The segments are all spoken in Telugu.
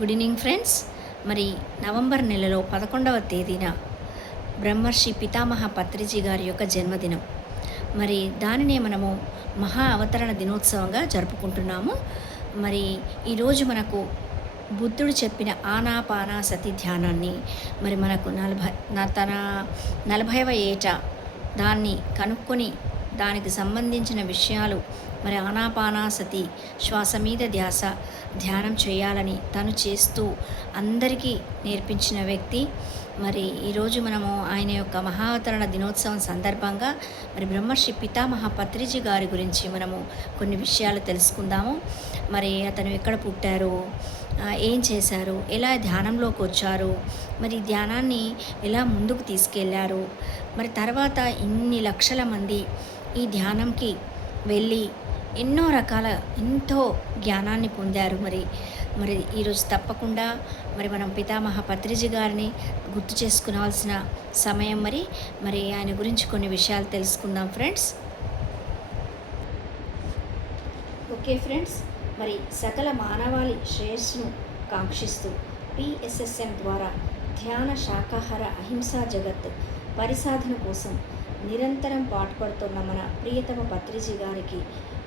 Good evening friends. మరి నవంబర్ నెలలో 11వ తేదీన బ్రహ్మర్షి పితామహ పత్రిజీ గారి యొక్క జన్మదినం. మరి దానినే మనము మహా అవతరణ దినోత్సవంగా జరుపుకుంటున్నాము. మరి ఈరోజు మనకు బుద్ధుడు చెప్పిన ఆనాపానాసతి ధ్యానాన్ని మరి మనకు తన 40వ ఏట దాన్ని కనుక్కొని దానికి సంబంధించిన విషయాలు మరి ఆనాపానాసతి శ్వాస మీద ధ్యాస ధ్యానం చేయాలని తను చేస్తూ అందరికీ నేర్పించిన వ్యక్తి. మరి ఈరోజు మనము ఆయన యొక్క మహావతరణ దినోత్సవం సందర్భంగా మరి బ్రహ్మర్షి పితామహ పత్రిజీ గారి గురించి మనము కొన్ని విషయాలు తెలుసుకుందాము. మరి అతను ఎక్కడ పుట్టారు, ఏం చేశారు, ఎలా ధ్యానంలోకి వచ్చారు, మరి ధ్యానాన్ని ఎలా ముందుకు తీసుకెళ్లారు, మరి తర్వాత ఇన్ని లక్షల మంది ఈ ధ్యానంకి వెళ్ళి ఎన్నో రకాల ఎంతో జ్ఞానాన్ని పొందారు. మరి ఈరోజు తప్పకుండా మరి మనం పితామహ పత్రిజీ గారిని గుర్తు చేసుకోవాల్సిన సమయం. మరి ఆయన గురించి కొన్ని విషయాలు తెలుసుకుందాం ఫ్రెండ్స్. ఓకే ఫ్రెండ్స్, మరి సకల మానవాళి శ్రేయస్సును కాంక్షిస్తూ పిఎస్ఎస్ఎం ద్వారా ధ్యాన శాకాహార అహింసా జగత్ పరిసాధన కోసం నిరంతరం పాటుపడుతున్న మన ప్రియతమ పత్రిజీ గారికి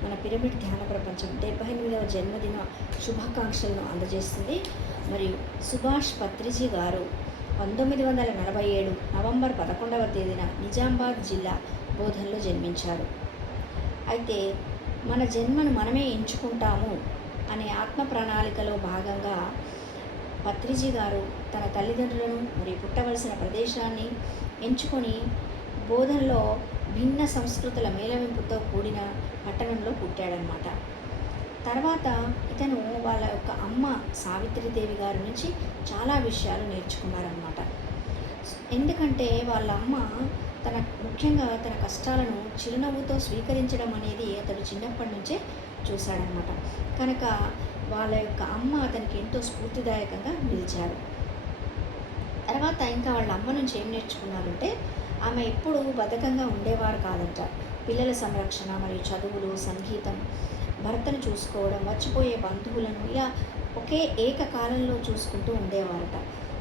మన పిరమిడ్ ధ్యాన ప్రపంచం 78వ జన్మదిన శుభాకాంక్షలను అందజేస్తుంది. మరియు సుభాష్ పత్రిజీ గారు 1947 నవంబర్ 11వ తేదీన నిజామాబాద్ జిల్లా బోధన్లో జన్మించారు. అయితే మన జన్మను మనమే ఎంచుకుంటాము అనే ఆత్మ ప్రణాళికలో భాగంగా పత్రిజీ గారు తన తల్లిదండ్రులను మరియు పుట్టవలసిన ప్రదేశాన్ని ఎంచుకొని బోధనలో భిన్న సంస్కృతుల మేళవింపుతో కూడిన పట్టణంలో పుట్టాడనమాట. తర్వాత ఇతను వాళ్ళ యొక్క అమ్మ సావిత్రిదేవి గారి నుంచి చాలా విషయాలు నేర్చుకున్నారనమాట. ఎందుకంటే వాళ్ళ అమ్మ ముఖ్యంగా తన కష్టాలను చిరునవ్వుతో స్వీకరించడం అనేది అతడు చిన్నప్పటి నుంచే చూశాడనమాట. కనుక వాళ్ళ యొక్క అమ్మ అతనికి ఎంతో స్ఫూర్తిదాయకంగా నిలిచారు. తర్వాత ఇంకా వాళ్ళ అమ్మ నుంచి ఏం నేర్చుకున్నారంటే, ఆమె ఎప్పుడూ బద్ధకంగా ఉండేవారు కాదంట. పిల్లల సంరక్షణ మరియు చదువులు, సంగీతం, భర్తను చూసుకోవడం, మర్చిపోయే బంధువులను ఇలా ఒకే ఏకకాలంలో చూసుకుంటూ ఉండేవారట.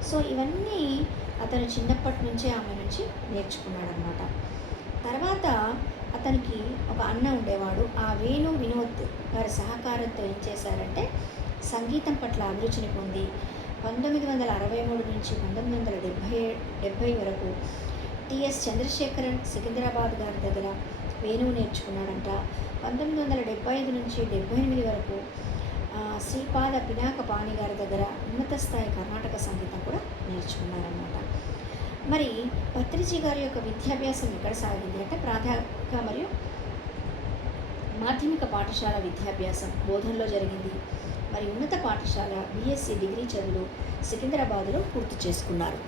సో ఇవన్నీ అతను చిన్నప్పటి నుంచే ఆమె నుంచి నేర్చుకున్నాడనమాట. తర్వాత అతనికి ఒక అన్న ఉండేవాడు. ఆ వేణు వినోద్ గారి సహకారంతో ఏం చేశారంటే సంగీతం పట్ల అభిరుచిని పొంది 1963 నుంచి 1970 వరకు టిఎస్ చంద్రశేఖరన్ సికింద్రాబాద్ గారి దగ్గర వేణువు నేర్చుకున్నాడంట. 1975 నుంచి 78 వరకు శ్రీపాద పినాకపాణి గారి దగ్గర ఉన్నత స్థాయి కర్ణాటక సంగీతం కూడా నేర్చుకున్నారన్నమాట. మరి పత్రిజీ గారి యొక్క విద్యాభ్యాసం ఎక్కడ సాగింది అంటే ప్రాథమిక మరియు మాధ్యమిక పాఠశాల విద్యాభ్యాసం బోధనలో జరిగింది. మరి ఉన్నత పాఠశాల బిఎస్సి డిగ్రీ చదువులు సికింద్రాబాద్లో పూర్తి చేసుకున్నారు.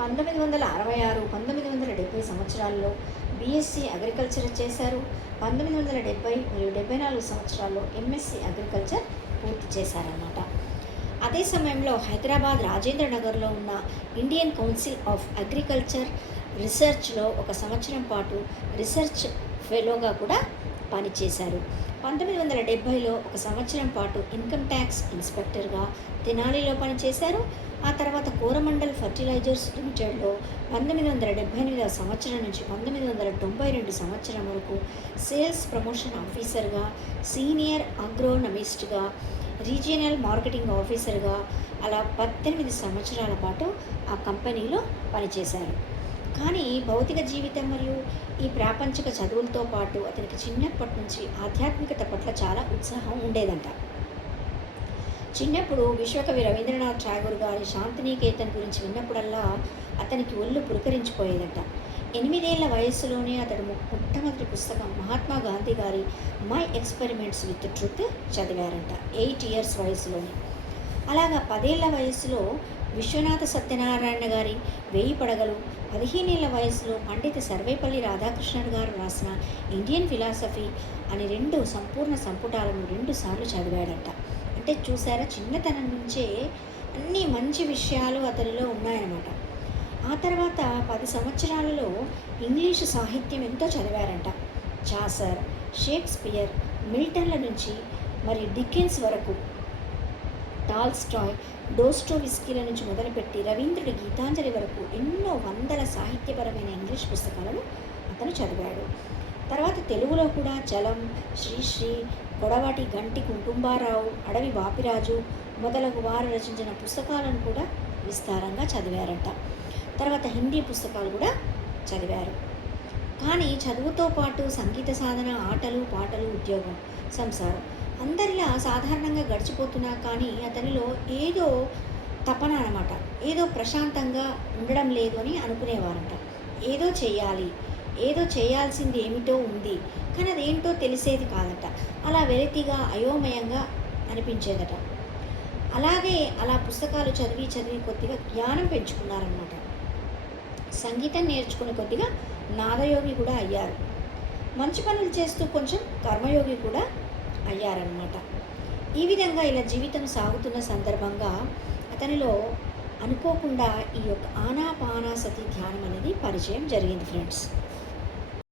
1966, 1970 సంవత్సరాల్లో బిఎస్సి అగ్రికల్చర్ చేశారు. 1970 మరియు 74 సంవత్సరాల్లో ఎంఎస్సి అగ్రికల్చర్ పూర్తి చేశారన్నమాట. అదే సమయంలో హైదరాబాద్ రాజేంద్ర నగర్లో ఉన్న ఇండియన్ కౌన్సిల్ ఆఫ్ అగ్రికల్చర్ రీసెర్చ్లో 1 సంవత్సరం పాటు రీసెర్చ్ ఫెలోగా కూడా పనిచేశారు. 1970లో 1 సంవత్సరం పాటు ఇన్కమ్ ట్యాక్స్ ఇన్స్పెక్టర్గా తెనాలిలో పనిచేశారు. ఆ తర్వాత కోరమండల్ ఫర్టిలైజర్స్ లిమిటెడ్లో 1978 సంవత్సరం నుంచి 1992 సంవత్సరం వరకు సేల్స్ ప్రమోషన్ ఆఫీసర్గా, సీనియర్ అగ్రోనమిస్ట్గా, రీజియనల్ మార్కెటింగ్ ఆఫీసర్గా అలా 18 సంవత్సరాల పాటు ఆ కంపెనీలో పనిచేశారు. కానీ భౌతిక జీవితం మరియు ఈ ప్రాపంచిక చదువులతో పాటు అతనికి చిన్నప్పటి నుంచి ఆధ్యాత్మికత పట్ల చాలా ఉత్సాహం ఉండేదంట. చిన్నప్పుడు విశ్వకవి రవీంద్రనాథ్ ఠాగూర్ గారి శాంతినికేతన్ గురించి విన్నప్పుడల్లా అతనికి ఒళ్ళు పులకరించిపోయేదంట. 8 ఏళ్ల వయస్సులోనే అతడు మొట్టమొదటి పుస్తకం మహాత్మా గాంధీ గారి మై ఎక్స్పెరిమెంట్స్ విత్ ట్రూత్ చదివారంట 8 ఇయర్స్ వయసులోనే. అలాగా 10 ఏళ్ల వయసులో విశ్వనాథ సత్యనారాయణ గారి 1000 పడగలు, 15 ఏళ్ల వయసులో పండిత సర్వేపల్లి రాధాకృష్ణన్ గారు రాసిన ఇండియన్ ఫిలాసఫీ అనే 2 సంపూర్ణ సంపుటాలను 2 సార్లు చదివాడంట. అంటే చూసారా, చిన్నతనం నుంచే అన్ని మంచి విషయాలు అతనిలో ఉన్నాయన్నమాట. ఆ తర్వాత 10 సంవత్సరాలలో ఇంగ్లీషు సాహిత్యం ఎంతో చదివారంట. చాసర్, షేక్స్పియర్, మిల్టన్ల నుంచి మరి డికెన్స్ వరకు టాల్స్టాయ్, డోస్టోవిస్కీల నుంచి మొదలుపెట్టి రవీంద్రుడి గీతాంజలి వరకు ఎన్నో వందల సాహిత్యపరమైన ఇంగ్లీష్ పుస్తకాలను అతను చదివాడు. తర్వాత తెలుగులో కూడా చలం, శ్రీశ్రీ, కొడవాటి గంటి కుంటుంబారావు, అడవి బాపిరాజు మొదలగు వారు రచించిన పుస్తకాలను కూడా విస్తారంగా చదివారట. తర్వాత హిందీ పుస్తకాలు కూడా చదివారు. కానీ చదువుతో పాటు సంగీత సాధన, ఆటలు, పాటలు, ఉద్యోగం, సంసారం అందరిలా సాధారణంగా గడిచిపోతున్నా కానీ అతనిలో ఏదో తపన అన్నమాట. ఏదో ప్రశాంతంగా ఉండడం లేదు అని అనుకునేవారంట. ఏదో చేయాలి, ఏదో చేయాల్సింది ఏమిటో ఉంది, కానీ అదేంటో తెలిసేది కాదట. అలా వెలితిగా అయోమయంగా అనిపించేదట. అలాగే అలా పుస్తకాలు చదివి చదివి కొద్దిగా జ్ఞానం పెంచుకున్నారన్నమాట. సంగీతం నేర్చుకుని కొద్దిగా నాదయోగి కూడా అయ్యారు. మంచి పనులు చేస్తూ కొంచెం కర్మయోగి కూడా అయ్యారన్నమాట. ఈ విధంగా ఇలా జీవితం సాగుతున్న సందర్భంగా అతనిలో అనుకోకుండా ఈ యొక్క ఆనాపానాసతి ధ్యానం అనేది పరిచయం జరిగింది ఫ్రెండ్స్.